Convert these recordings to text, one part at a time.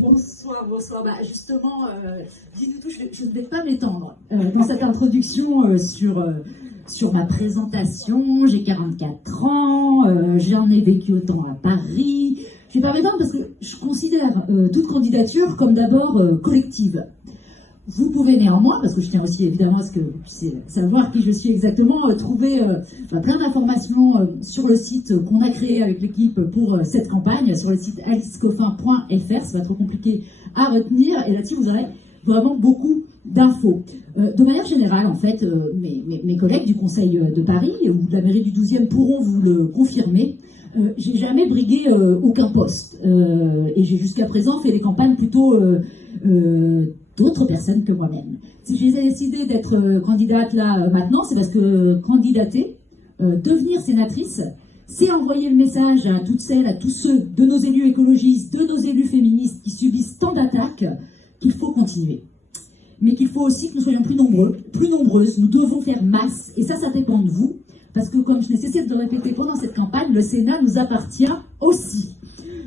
Bonsoir, bonsoir. Bah, justement, dis-nous tout, je ne vais pas m'étendre dans cette introduction sur ma présentation. J'ai 44 ans, j'en ai vécu autant à Paris. Je ne vais pas m'étendre parce que je considère toute candidature comme d'abord collective. Vous pouvez néanmoins, parce que je tiens aussi évidemment à ce que vous puissiez savoir qui je suis exactement, trouver plein d'informations sur le site qu'on a créé avec l'équipe pour cette campagne, sur le site alicecoffin.fr, c'est pas trop compliqué à retenir, et là-dessus vous aurez vraiment beaucoup d'infos. De manière générale, en fait, mes collègues du Conseil de Paris ou de la mairie du 12e pourront vous le confirmer. J'ai jamais brigué aucun poste, et j'ai jusqu'à présent fait des campagnes plutôt d'autres personnes que moi-même. Si j'ai décidé d'être candidate là maintenant, c'est parce que candidater, devenir sénatrice, c'est envoyer le message à toutes celles, à tous ceux de nos élus écologistes, de nos élus féministes qui subissent tant d'attaques, qu'il faut continuer. Mais qu'il faut aussi que nous soyons plus nombreux, plus nombreuses, nous devons faire masse, et ça dépend de vous, parce que comme je n'ai cessé de le répéter pendant cette campagne, le Sénat nous appartient aussi.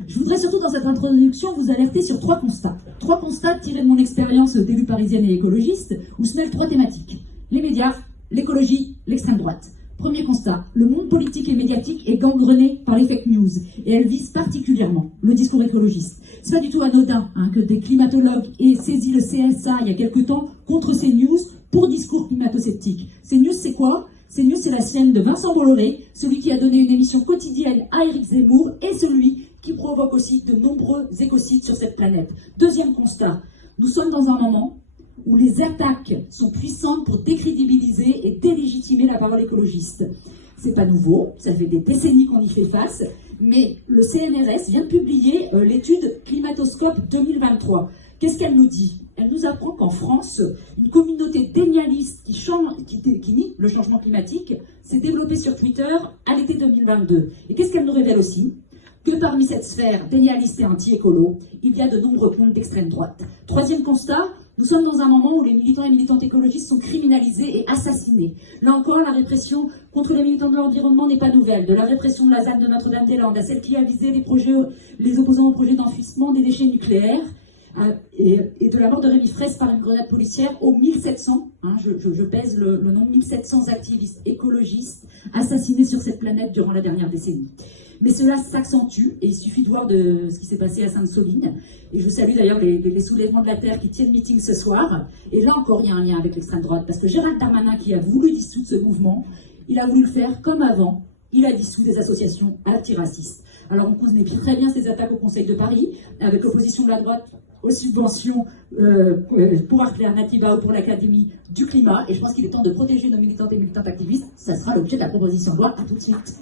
Je voudrais surtout dans cette introduction vous alerter sur trois constats. Trois constats tirés de mon expérience d'élue parisienne et écologiste, où se mêlent trois thématiques. Les médias, l'écologie, l'extrême droite. Premier constat, le monde politique et médiatique est gangrené par les fake news, et elles visent particulièrement le discours écologiste. C'est pas du tout anodin que des climatologues aient saisi le CSA il y a quelque temps contre ces news pour discours climato-sceptiques. Ces news, c'est quoi ? Ces news, c'est la chaîne de Vincent Bolloré, celui qui a donné une émission quotidienne à Éric Zemmour, et celui qui provoque aussi de nombreux écocides sur cette planète. Deuxième constat, nous sommes dans un moment où les attaques sont puissantes pour décrédibiliser et délégitimer la parole écologiste. C'est pas nouveau, ça fait des décennies qu'on y fait face, mais le CNRS vient de publier l'étude Climatoscope 2023. Qu'est-ce qu'elle nous dit ? Elle nous apprend qu'en France, une communauté dénialiste qui nie le changement climatique s'est développée sur Twitter à l'été 2022. Et qu'est-ce qu'elle nous révèle aussi ? Que parmi cette sphère dénialiste et anti-écolo, il y a de nombreux comptes d'extrême droite. Troisième constat, nous sommes dans un moment où les militants et militantes écologistes sont criminalisés et assassinés. Là encore, la répression contre les militants de l'environnement n'est pas nouvelle. De la répression de la ZAD de Notre-Dame-des-Landes à celle qui a visé les opposants au projet d'enfouissement des déchets nucléaires, et de la mort de Rémi Fraisse par une grenade policière aux 1700, je pèse le nombre, 1700 activistes écologistes assassinés sur cette planète durant la dernière décennie. Mais cela s'accentue, et il suffit de voir de ce qui s'est passé à Sainte-Soline. Et je salue d'ailleurs les soulèvements de la Terre qui tiennent meeting ce soir. Et là encore, il y a un lien avec l'extrême droite, parce que Gérald Darmanin, qui a voulu dissoudre ce mouvement, il a voulu le faire comme avant. Il a dissous des associations antiracistes. Alors on connaît très bien ces attaques au Conseil de Paris, avec l'opposition de la droite aux subventions pour Alternativa ou pour l'Académie du climat. Et je pense qu'il est temps de protéger nos militantes et militantes activistes. Ça sera l'objet de la proposition de loi. À tout de suite.